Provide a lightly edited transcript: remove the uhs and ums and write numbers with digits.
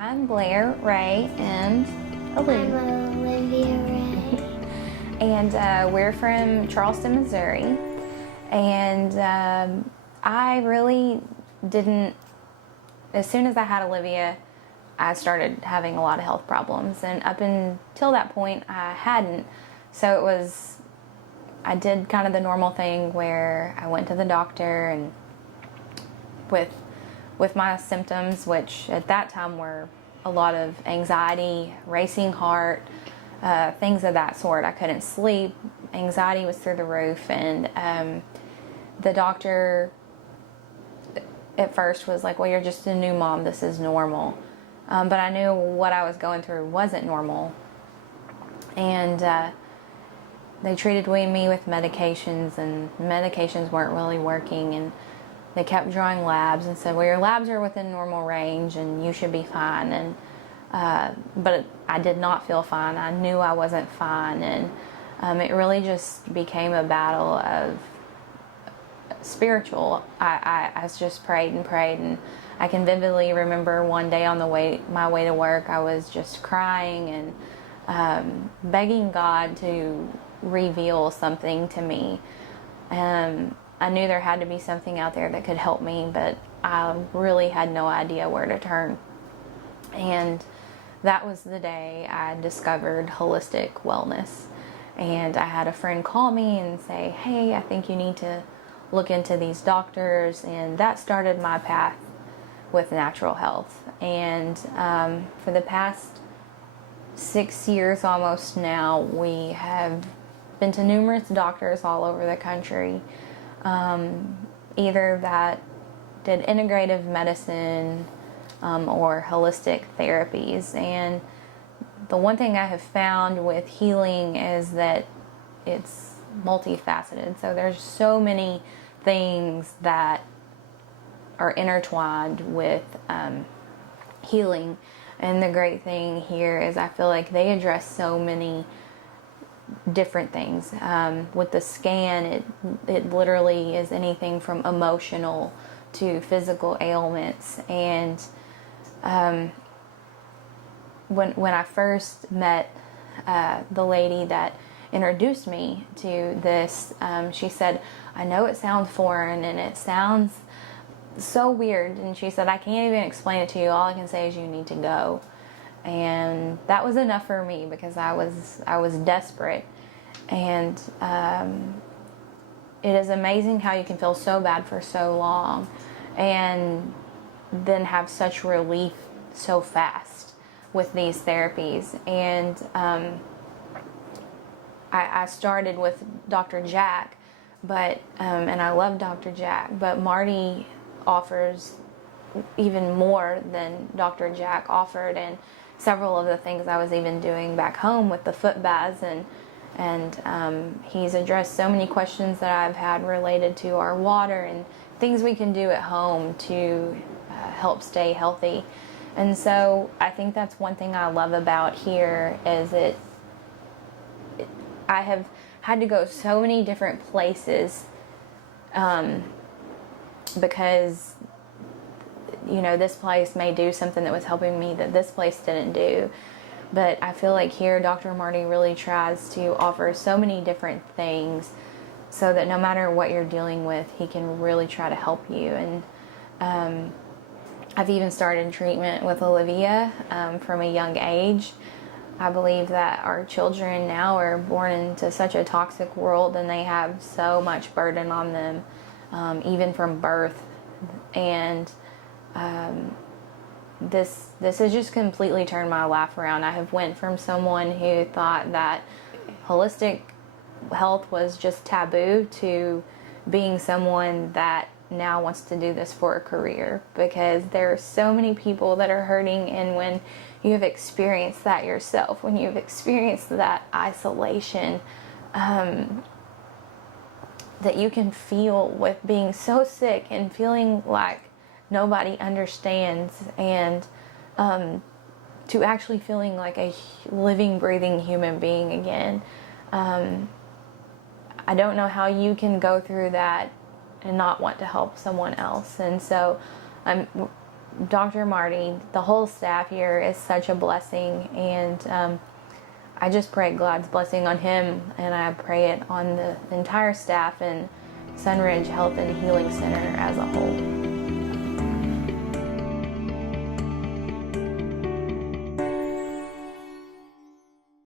I'm Blair, Ray, and Olivia. I'm Olivia Ray. And we're from Charleston, Missouri. And I really didn't, as soon as I had Olivia, I started having a lot of health problems. And up until that point, I hadn't. So I did kind of the normal thing where I went to the doctor and with my symptoms, which at that time were a lot of anxiety, racing heart, things of that sort. I couldn't sleep. Anxiety was through the roof. And the doctor at first was like, well, you're just a new mom. This is normal. But I knew what I was going through wasn't normal. And they treated me with medications, and medications weren't really working. And they kept drawing labs and said, well, your labs are within normal range and you should be fine. And but I did not feel fine. I knew I wasn't fine. And it really just became a battle of spiritual. I just prayed and prayed. And I can vividly remember one day on my way to work, I was just crying and begging God to reveal something to me. I knew there had to be something out there that could help me, but I really had no idea where to turn. And that was the day I discovered holistic wellness. And I had a friend call me and say, hey, I think you need to look into these doctors. And that started my path with natural health. And for the past 6 years almost now, we have been to numerous doctors all over the country. Either that did integrative medicine or holistic therapies. And the one thing I have found with healing is that it's multifaceted. So there's so many things that are intertwined with healing. And the great thing here is I feel like they address so many different things. With the scan, it literally is anything from emotional to physical ailments. And when I first met the lady that introduced me to this, she said, I know it sounds foreign and it sounds so weird. And she said, I can't even explain it to you. All I can say is you need to go. And that was enough for me because I was desperate. And it is amazing how you can feel so bad for so long and then have such relief so fast with these therapies. And I started with Dr. Jack, but and I love Dr. Jack, but Marty offers even more than Dr. Jack offered. And several of the things I was even doing back home with the foot baths, and he's addressed so many questions that I've had related to our water and things we can do at home to help stay healthy. And so I think that's one thing I love about here is I have had to go so many different places because this place may do something that was helping me that this place didn't do. But I feel like here, Dr. Marty really tries to offer so many different things so that no matter what you're dealing with, he can really try to help you. And I've even started treatment with Olivia from a young age. I believe that our children now are born into such a toxic world and they have so much burden on them, even from birth. And this has just completely turned my life around. I have went from someone who thought that holistic health was just taboo to being someone that now wants to do this for a career, because there are so many people that are hurting. And when you have experienced that yourself, when you've experienced that isolation that you can feel with being so sick and feeling like nobody understands, and to actually feeling like a living, breathing human being again. I don't know how you can go through that and not want to help someone else. And so Dr. Marty, the whole staff here is such a blessing, and I just pray God's blessing on him, and I pray it on the entire staff and SonRidge Health and Healing Center as a whole.